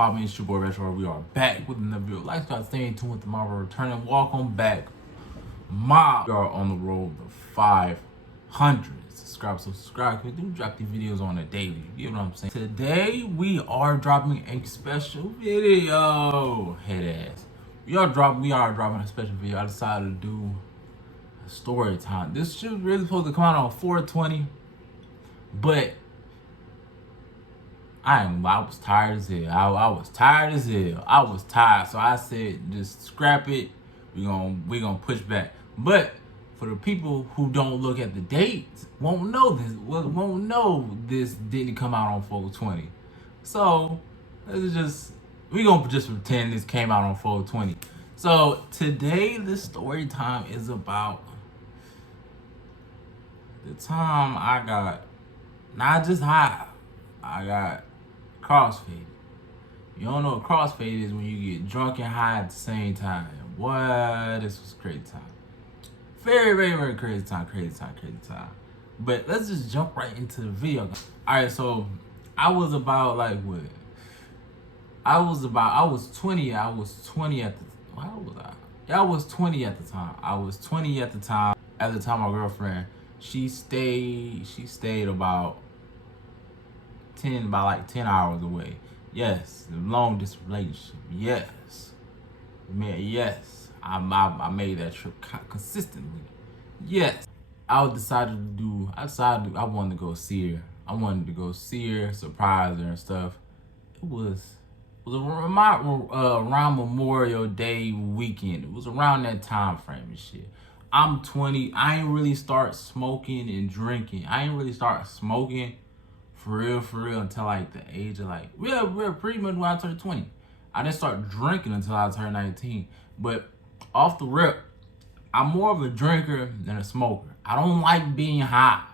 poppin'? It's your boy Retro. We are back with another video. Like, start staying tuned with tomorrow. Returning, welcome back, mob. We are on the road to 500 subscribe. We do drop these videos on a daily. You know what I'm saying? Today we are dropping a special video. Head ass. We are dropping a special video. I decided to do a story time. This shit really supposed to come out on 420, but I was tired as hell. I was tired as hell. I was tired, so I said, just scrap it. We gonna push back. But for the people who don't look at the dates, won't know this didn't come out on 420. So we gonna just pretend this came out on 420. So today the story time is about the time I got not just high, I got crossfaded. You don't know what crossfade is when you get drunk and high at the same time. What? This was a crazy time. Very, very, very crazy time. But let's just jump right into the video. Alright, so I was about like what? I was 20 at the how old was I? Yeah, I was 20 at the time. At the time my girlfriend, she stayed about 10 hours away. Yes, long distance relationship. Yes, man. Yes, I made that trip consistently. Yes, I wanted to go see her. I wanted to go see her, surprise her and stuff. It was around Memorial Day weekend. It was around that time frame and shit. I'm 20. I ain't really start smoking and drinking. I ain't really start smoking for real until like the age of like we're pretty much when I turned 20. I didn't start drinking until I turned 19. But off the rip, I'm more of a drinker than a smoker. I don't like being high.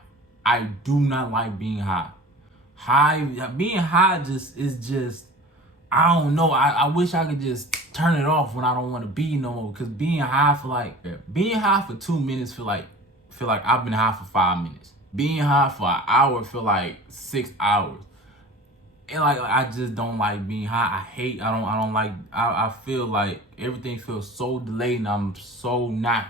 I do not like being high. Being high is just I don't know. I wish I could just turn it off when I don't want to be no more. Cause being high for 2 minutes feel like I've been high for 5 minutes. Being high for an hour feel like 6 hours. And like I just don't like being high. I feel like everything feels so delayed and I'm so not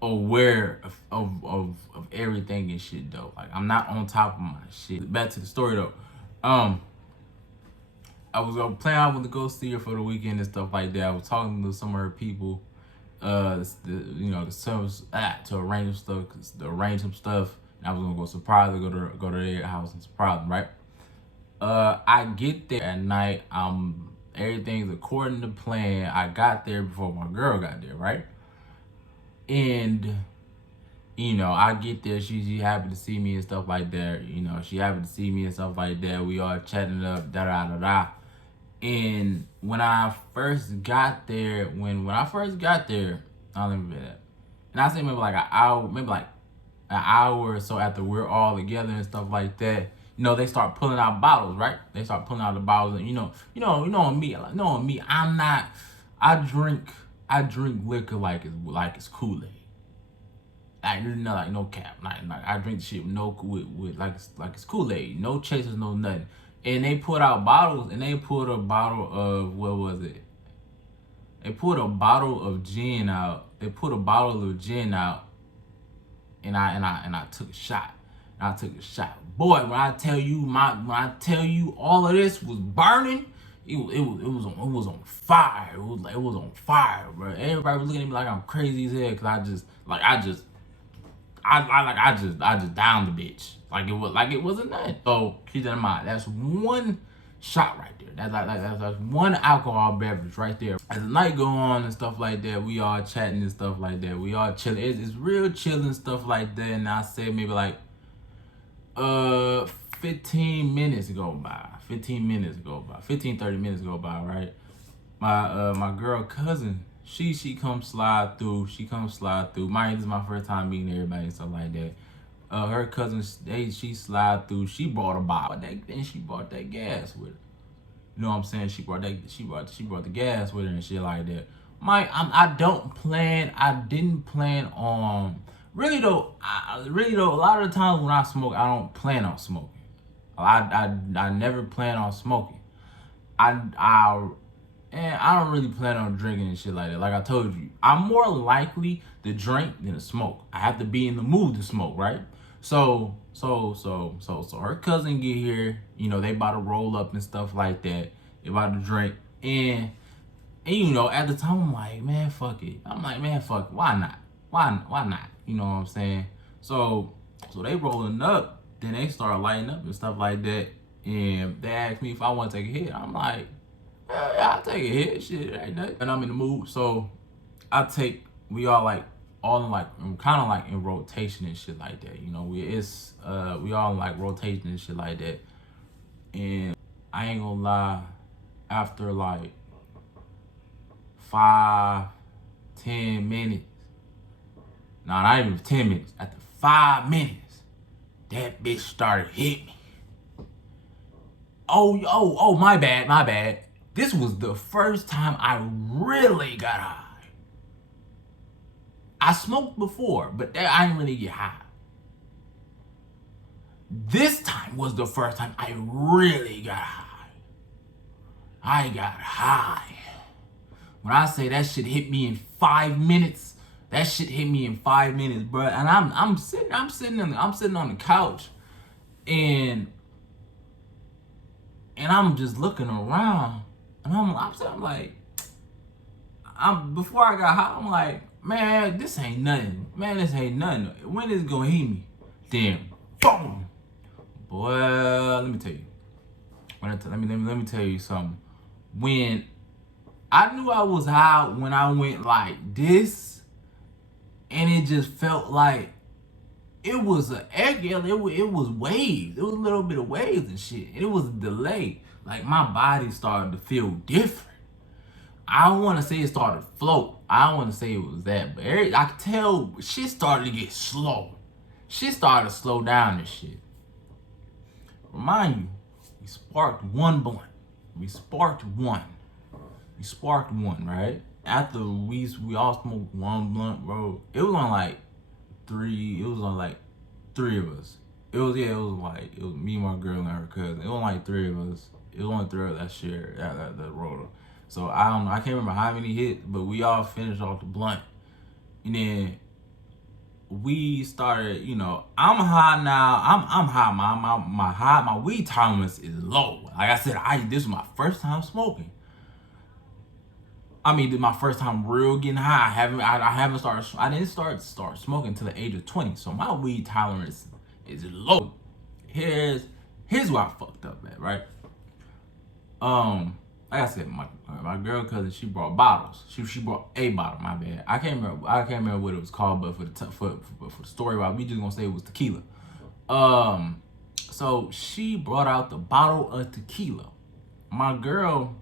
aware of everything and shit though. Like I'm not on top of my shit. Back to the story though. I was gonna plan. I went to go see her for the weekend and stuff like that. I was talking to some of her people, to arrange some stuff. And I was gonna go surprise her, go to their house and surprise them, right? I get there at night. Everything's according to plan. I got there before my girl got there, right? And I get there. She happy to see me and stuff like that. She happy to see me and stuff like that. We all chatting up, da. And when I first got there, I'll remember that. And I say maybe like an hour or so after we're all together and stuff like that, they start pulling out bottles, right? They start pulling out the bottles, and me, I drink liquor like it's Kool-Aid. Like no cap. Like I drink shit with like it's Kool-Aid. No chasers, no nothing. And they put out bottles, and they put a bottle of what was it? They put a bottle of gin out. And I took a shot. Boy, when I tell you all of this was burning, it was on fire. It was on fire, bro. Everybody was looking at me like I'm crazy as hell because I just downed the bitch like it wasn't nothing. So keep that in mind. That's one shot right there. That's one alcohol beverage right there. As the night go on and stuff like that, we all chatting and stuff like that. We all chilling. It's real chilling stuff like that. And I said maybe like 15 minutes go by. 30 minutes go by, right? My girl cousin, she comes slide through. Mind, this is my first time meeting everybody and stuff like that. Her cousin, she slide through. She brought a bottle, and she brought that gas with her. You know what I'm saying? She brought the gas with her and shit like that. I didn't plan on really though. A lot of the times when I smoke, I don't plan on smoking. I never plan on smoking. I and I don't really plan on drinking and shit like that. Like I told you, I'm more likely to drink than to smoke. I have to be in the mood to smoke, right? So her cousin get here, you know, they about to roll up and stuff like that. They about to drink. And you know, at the time I'm like, man, fuck it. I'm like, man, fuck it. Why not? Why not? You know what I'm saying? So they rolling up, then they start lighting up and stuff like that. And they asked me if I want to take a hit. I'm like, yeah, I'll take a hit. Shit, ain't nothing. And I'm in the mood. So we all like, all in like, kind of like in rotation and shit like that. You know, we all in like rotation and shit like that. And I ain't gonna lie, after like 5, 10 minutes, no, not even 10 minutes, after 5 minutes, that bitch started hitting me. Oh, my bad. This was the first time I really got high. I smoked before, but I didn't really get high. This time was the first time I really got high. I got high. When I say that shit hit me in 5 minutes, that shit hit me in 5 minutes, bro. And I'm sitting on the couch, and I'm just looking around, and I'm like, before I got high, I'm like, man, this ain't nothing. Man, this ain't nothing. When is it gonna hit me? Then, boom, boy. Let me tell you. Let me tell you something. When I knew I was high, when I went like this, and it just felt like it was an egg. It was waves. It was a little bit of waves and shit. And it was a delay. Like my body started to feel different. I don't want to say it started to float. I don't want to say it was that, but I could tell shit started to get slow. Shit started to slow down and shit. Remind you, we sparked one blunt. We sparked one, right? After we all smoked one blunt, bro. It was on like three of us. It was me, my girl, and her cousin. It was like 3 of us. It was only 3 of us that shared that roller. So I don't know. I can't remember how many hit, but we all finished off the blunt, and then we started. You know, I'm high now. I'm high. My weed tolerance is low. Like I said, this is my first time smoking. I mean, this is my first time real getting high. I didn't start smoking until the age of 20. So my weed tolerance is low. Here's where I fucked up at, right? Like I said, my girl cousin, she brought bottles. She brought a bottle. My bad. I can't remember what it was called, but for the story, right, we just gonna say it was tequila. So she brought out the bottle of tequila. My girl,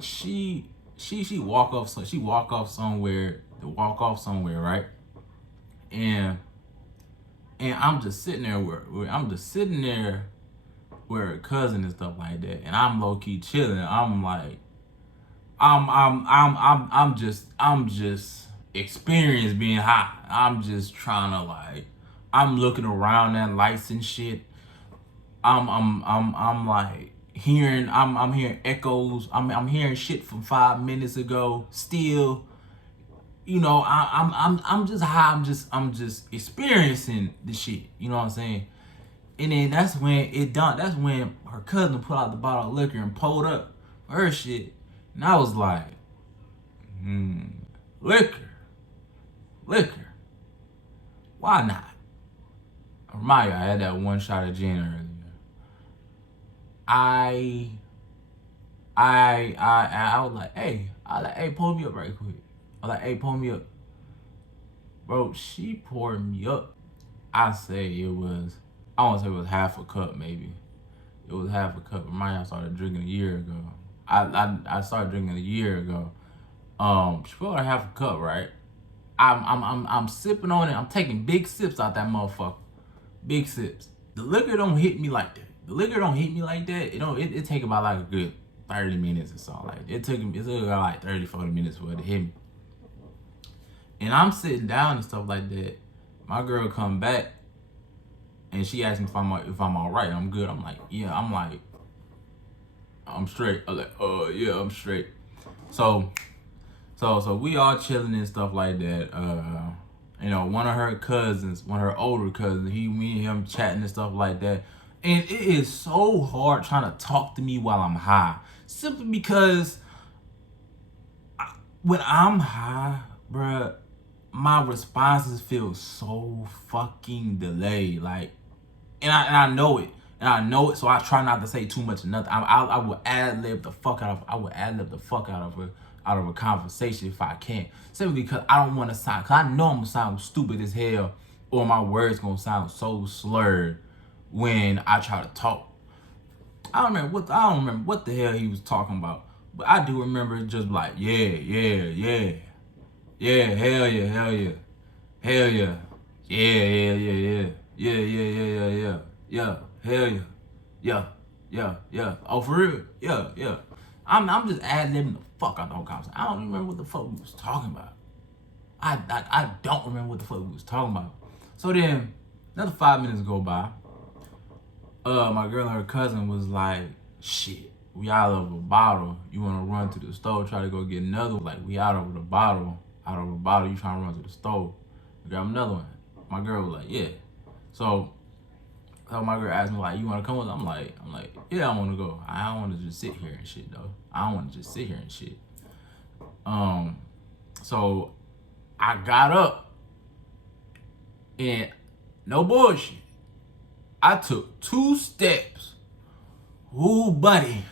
she walk off somewhere, right? And I'm just sitting there with her cousin and stuff like that, and I'm low key chilling. I'm like, I'm just experienced being high. I'm just trying to like, I'm looking around at lights and shit. I'm like hearing echoes. I'm hearing shit from 5 minutes ago. Still, you know, I'm just high. I'm just experiencing the shit. You know what I'm saying? And then that's when it done. That's when her cousin put out the bottle of liquor and pulled up her shit. And I was like, liquor. Why not? Remind you, I had that one shot of gin earlier. I was like, hey, pull me up right quick. I was like, hey, pull me up. Bro, she poured me up. I want to say it was half a cup, maybe. It was half a cup. Remind you, I started drinking a year ago. I started drinking a year ago. She poured half a cup, right? I'm sipping on it. I'm taking big sips out that motherfucker. Big sips. The liquor don't hit me like that. It take about like a good 30 minutes or so. Like it took about like 30, 40 minutes for it to hit me. And I'm sitting down and stuff like that. My girl come back and she asked me if I'm all right. I'm good. I'm like, yeah. I'm like, I'm straight. I was like, yeah, I'm straight. So we all chilling and stuff like that. You know, one of her cousins, one of her older cousins, me and him chatting and stuff like that. And it is so hard trying to talk to me while I'm high. Simply because when I'm high, bruh, my responses feel so fucking delayed. Like, and I know it. And I know it, so I try not to say too much of nothing. I would ad lib the fuck out of a conversation if I can. Simply because I don't want to sound, because I know I'm gonna sound stupid as hell, or my words gonna sound so slurred when I try to talk. I don't remember what the hell he was talking about, but I do remember just like yeah, hell yeah, hell yeah, yeah, hell yeah. Oh, for real? Yeah. I'm just ad-libbing the fuck out the whole conversation. I don't even remember what the fuck we was talking about. I don't remember what the fuck we was talking about. So then, another 5 minutes go by. My girl and her cousin was like, shit, we out of a bottle. You wanna run to the store, try to go get another one? Like, we out of a bottle, you trying to run to the store, grab another one. My girl was like, yeah. So my girl asked me like, you wanna come with? I'm like, yeah, I wanna go. I don't wanna just sit here and shit though. I don't wanna just sit here and shit. So I got up and no bullshit, I took 2 steps. Ooh, buddy,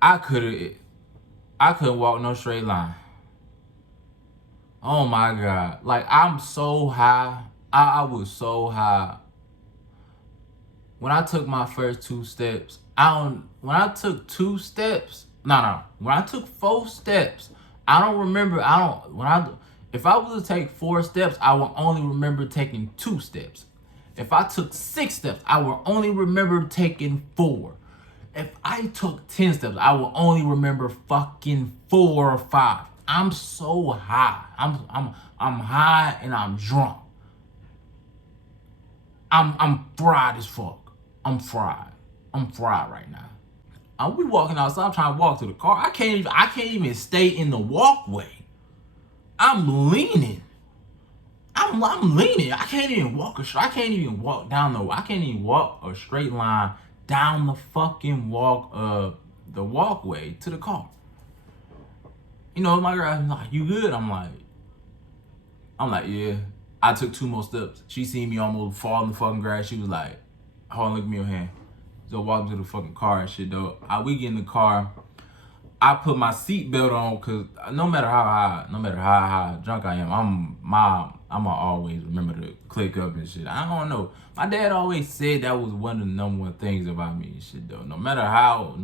I couldn't walk no straight line. Oh my God, like I'm so high. I was so high. When I took my first 2 steps, when I took 4 steps, I don't remember, if I was to take 4 steps, I will only remember taking 2 steps. If I took 6 steps, I will only remember taking 4. If I took 10 steps, I will only remember fucking 4 or 5. I'm so high. I'm high and I'm drunk. I'm fried as fuck. I'm fried right now. We walking outside. I'm trying to walk to the car. I can't even stay in the walkway. I'm leaning. I'm leaning. I can't even walk a straight line down the fucking the walkway to the car. You know, my girl asked me like, "You good?" I'm like, yeah. I took 2 more steps. She seen me almost fall in the fucking grass. She was like, hold on, look at me your hand. So walk to the fucking car and shit though. We get in the car. I put my seatbelt on because no matter how high drunk I am, I'ma always remember to click up and shit. I don't know. My dad always said that was one of the number 1 things about me and shit though. No matter how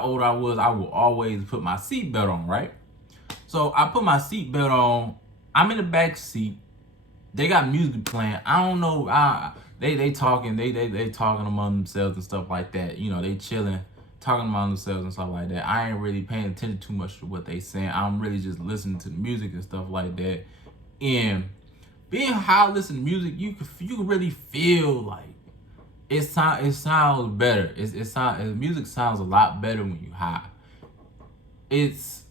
old I was, I would always put my seatbelt on, right? So I put my seatbelt on. I'm in the back seat. They got music playing. I don't know. They talking. They talking among themselves and stuff like that. You know, they chilling, talking among themselves and stuff like that. I ain't really paying attention too much to what they saying. I'm really just listening to the music and stuff like that. And being high, listening to music, you can really feel like it sounds better. Music sounds a lot better when you high. It's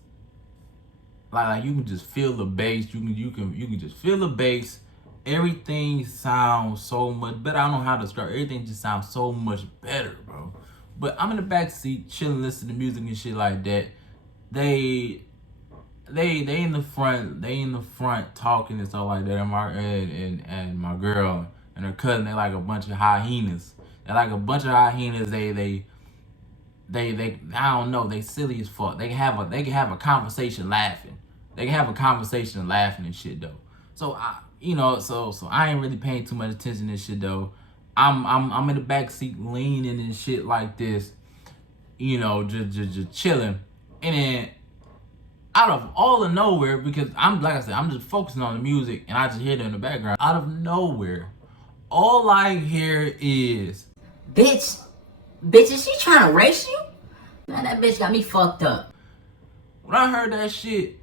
like you can just feel the bass. You can just feel the bass. Everything sounds so much better. I don't know how to describe it. Everything just sounds so much better, bro. But I'm in the back seat, chilling, listening to music and shit like that. They in the front talking and stuff like that. And my girl and her cousin, they like a bunch of hyenas. They're like a bunch of hyenas. They I don't know. They silly as fuck. They can have a conversation laughing. And shit though. So I ain't really paying too much attention to this shit though. I'm in the back seat leaning and shit like this, you know, just chilling. And then out of all of nowhere, because I'm just focusing on the music and I just hear it in the background. Out of nowhere, all I hear is, Bitch, is she trying to race you? Man, that bitch got me fucked up. When I heard that shit,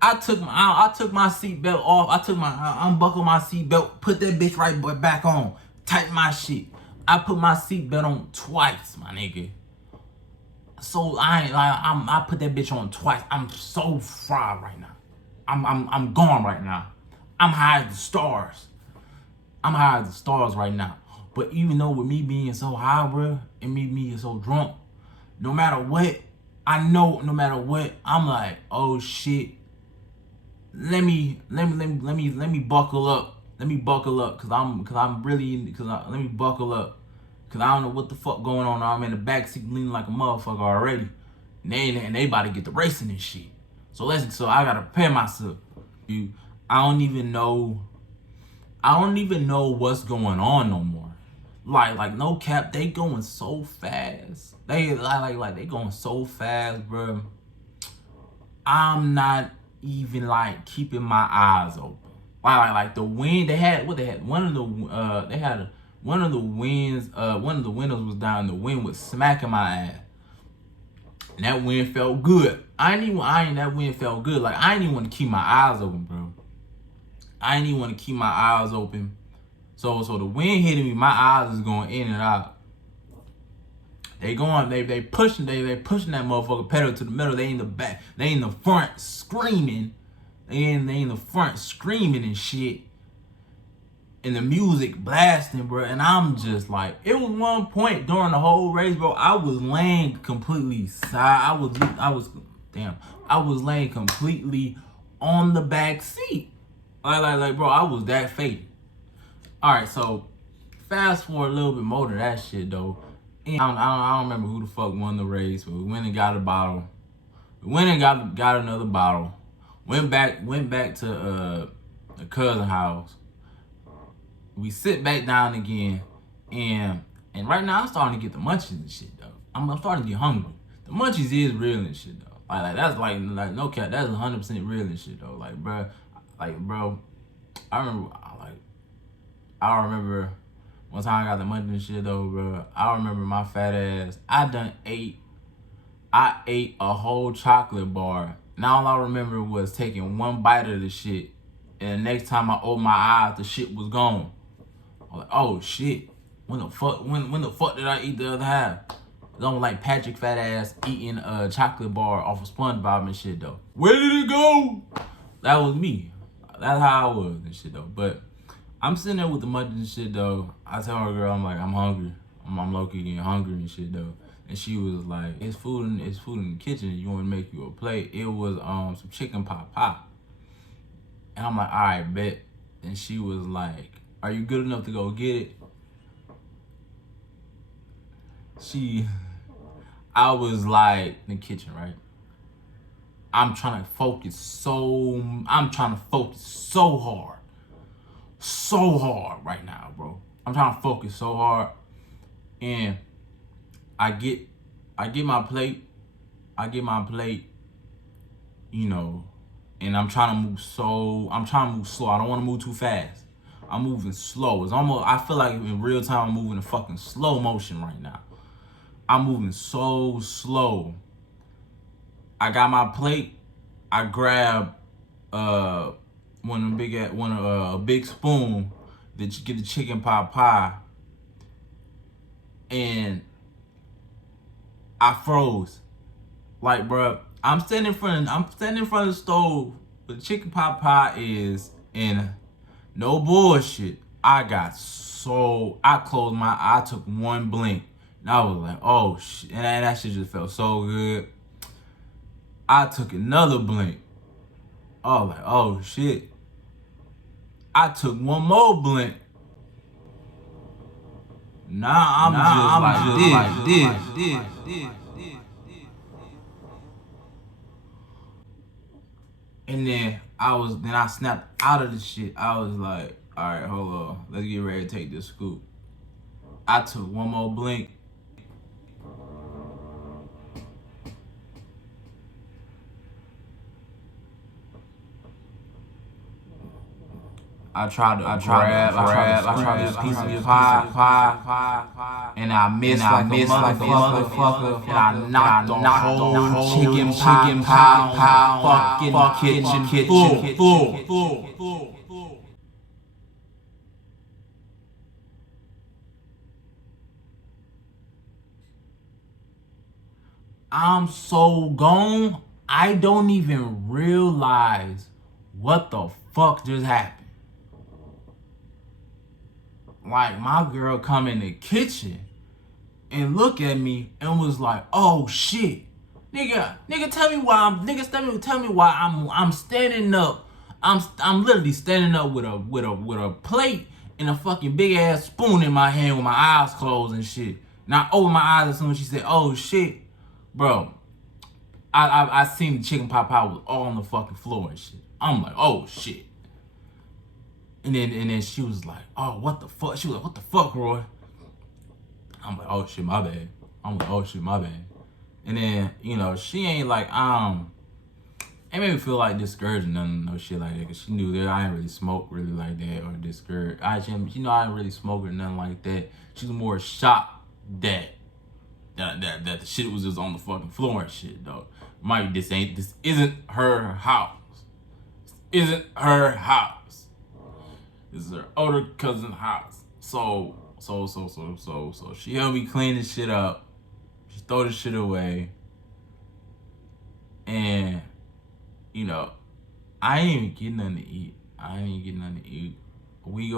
I took my seatbelt off. I unbuckled my seatbelt, put that bitch right back on, tighten my shit. I put my seatbelt on twice, my nigga. So I put that bitch on twice. I'm so fried right now. I'm gone right now. I'm high as the stars. I'm high as the stars right now. But even though with me being so high, bro, and me being so drunk, no matter what, I know no matter what, I'm like, oh shit. Let me buckle up. Let me buckle up, let me buckle up. Cause I don't know what the fuck going on. I'm in the backseat leaning like a motherfucker already. And they about to get the racing and shit. So I gotta prepare myself. I don't even know what's going on no more. Like no cap, they going so fast. They they going so fast, bro. I'm not even like keeping my eyes open. Like the wind, they had one of the one of the windows was down. The wind was smacking my ass. And that wind felt good. That wind felt good. Like I didn't even want to keep my eyes open, bro. I didn't even want to keep my eyes open. So the wind hitting me, my eyes is going in and out. They pushing that motherfucker pedal to the middle. They in the back. They in the front screaming. They in the front screaming and shit. And the music blasting, bro. And I'm just like, it was one point during the whole race, bro. I was laying completely I was laying completely on the back seat. Like, bro, I was that faded. All right, so fast forward a little bit more to that shit though. And I don't remember who the fuck won the race, but we went and got a bottle. We went and got another bottle. Went back to the cousin house. We sit back down again, and right now I'm starting to get the munchies and shit though. I'm starting to get hungry. The munchies is real and shit though. Like that's like no cap. That's 100% real and shit though. Like bro, I remember one time I got the munchies and shit though, bro. I remember my fat ass. I ate a whole chocolate bar. Now all I remember was taking one bite of the shit, and the next time I opened my eyes, the shit was gone. I was like, oh shit, when the fuck did I eat the other half? It's almost like Patrick fat ass eating a chocolate bar off of SpongeBob and shit though. Where did it go? That was me. That's how I was and shit though. But I'm sitting there with the munchies and shit though. I tell her girl, I'm like, I'm hungry. I'm low-key getting hungry and shit though. And she was like, it's food in the kitchen. You want to make you a plate? It was some chicken pot pie. And I'm like, all right, bet. And she was like, are you good enough to go get it? I was like in the kitchen, right? I'm trying to focus so hard right now, bro. I'm trying to focus so hard, and I get my plate, you know, and I'm trying to move slow. I don't want to move too fast. I'm moving slow. I feel like in real time I'm moving in fucking slow motion right now. I'm moving so slow. I got my plate. I grab a big spoon that you get the chicken pot pie, and I froze. Like, bro, I'm standing in front of the stove. But the chicken pot pie is in. No bullshit. I closed my eye. I took one blink. And I was like, oh shit. And that shit just felt so good. I took another blink. I was like, oh shit. I took one more blink. Now I'm just like this. And then I snapped out of the shit. I was like, all right, hold on. Let's get ready to take this scoop. I took one more blink. I tried to grab this piece of pie, and I missed like a motherfucker, and I knocked the whole chicken pie fucking kitchen full. I'm so gone, I don't even realize what the fuck just happened. Like, my girl come in the kitchen and look at me and was like, "Oh shit, nigga, tell me why I'm standing up. I'm literally standing up with a plate and a fucking big ass spoon in my hand with my eyes closed and shit. And I opened my eyes as soon as she said, "Oh shit, bro." I seen the chicken pot pie was all on the fucking floor and shit. I'm like, "Oh shit." And then she was like, "Oh, what the fuck?" She was like, "What the fuck, Roy?" I'm like, "Oh shit, my bad." I'm like, "Oh shit, my bad." And then, she ain't like, it made me feel like discouraged and nothing, no shit like that. Cause she knew that I ain't really smoke really like that or discouraged. I ain't really smoke or nothing like that. She was more shocked that the shit was just on the fucking floor and shit, though. Might be this isn't her house. This isn't her house. This is her older cousin's house. So she helped me clean this shit up. She throw the shit away. And, I ain't even getting nothing to eat. We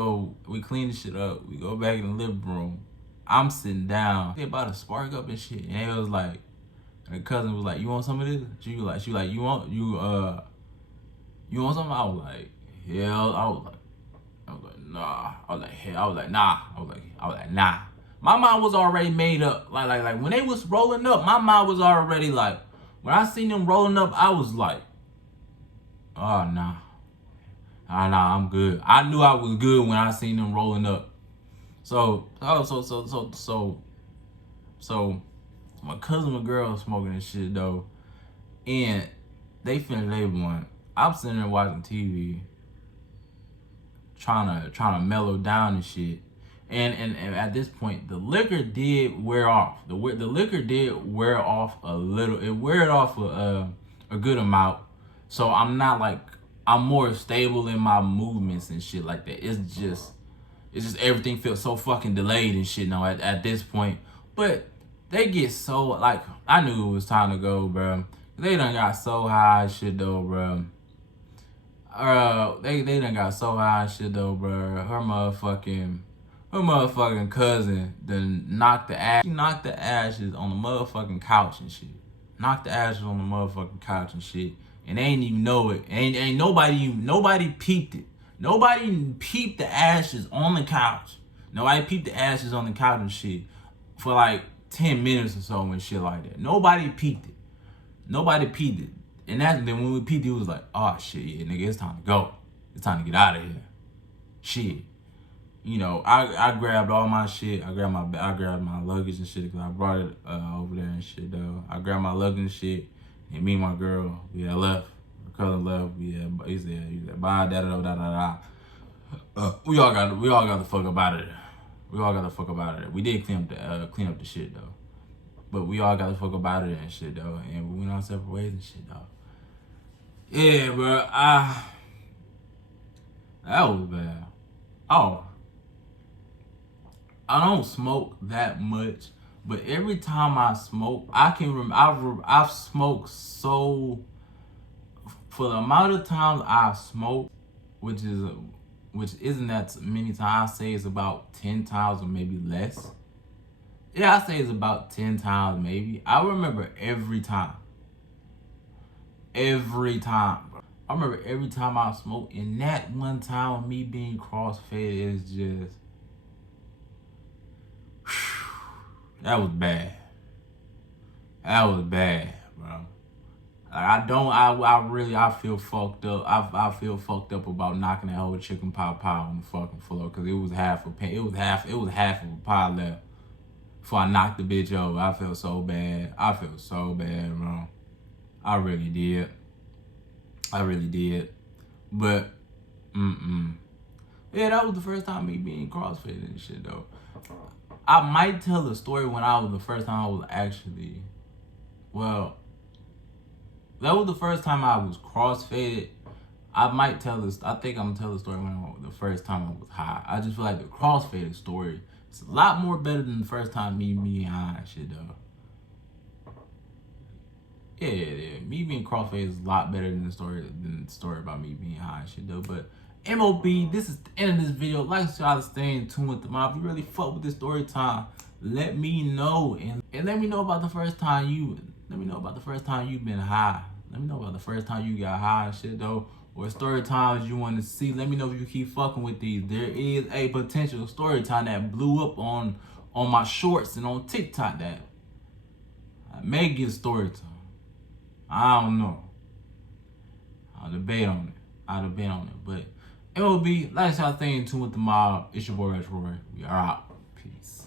clean the shit up. We go back in the living room. I'm sitting down. They about to spark up and shit. And it was like, and the cousin was like, "You want some of this?" She was like, "You want something?" I was like, "Hell," I was like, "Nah." I was like, "Hell," I was like, "Nah." I was like, "Nah." My mind was already made up. Like when they was rolling up, my mind was already like, when I seen them rolling up, I was like, "Oh nah. Nah, I'm good." I knew I was good when I seen them rolling up. So my cousin and girl smoking and shit though. And they finished their blunt. I'm sitting there watching TV, trying to mellow down and shit. And at this point, the liquor did wear off. The liquor did wear off a little. It wear off a good amount. So I'm more stable in my movements and shit like that. It's just everything feels so fucking delayed and shit now at this point. But they get so, like, I knew it was time to go, bro. They done got so high and shit though, bro. They done got so high and shit though, bro. Her motherfucking cousin then she knocked the ashes on the motherfucking couch and shit. Knocked the ashes on the motherfucking couch and shit. And they ain't even know it. Ain't nobody peeped it. Nobody peeped the ashes on the couch. Nobody peeped the ashes on the couch and shit for like 10 minutes or so and shit like that. Nobody peeped it. Nobody peeped it. And then when we peeped it, was like, "Oh shit, yeah, nigga, it's time to go. It's time to get out of here." Shit. I grabbed all my shit. I grabbed my luggage and shit because I brought it over there and shit though. I grabbed my luggage and shit, and me and my girl, we had left. My cousin left. He said, "Bye, da da da da da." We all got the fuck up out of there. We all got the fuck up out of there. We did clean up the shit though, but we all got the fuck up out of there and shit though, and we went our separate ways and shit though. Yeah, bro. That was bad. Oh. I don't smoke that much, but every time I smoke, I can remember I've smoked so, for the amount of times I've smoked, which isn't that many times. I say it's about 10 times or maybe less. Yeah, I say it's about 10 times maybe. I remember every time. Every time, bro. I remember every time I smoked, and that one time with me being crossfaded is just, that was bad. That was bad, bro. I feel fucked up. I feel fucked up about knocking that whole chicken pot pie on the fucking floor because it was half of a pie left before I knocked the bitch over. I felt so bad. Bro. I really did. But, yeah, that was the first time me being crossfaded and shit though. I might tell the story when the first time I was actually, well, that was the first time I was crossfaded. I think I'm gonna tell the story the first time I was high. I just feel like the crossfaded story is a lot more better than the first time me high and shit though. Yeah. Me being crossface is a lot better than the story about me being high and shit though. But MOB, this is the end of this video. Like y'all to stay in tune with the mob. If you really fuck with this story time, let me know and let me know about the first time you've been high. Let me know about the first time you got high and shit though. Or story times you want to see. Let me know if you keep fucking with these. There is a potential story time that blew up on my shorts and on TikTok that I may get story time. I don't know. I'll debate on it. But MOB, like I said, stay in tune with the mob. It's your boy Rich Roy. We are out. Peace.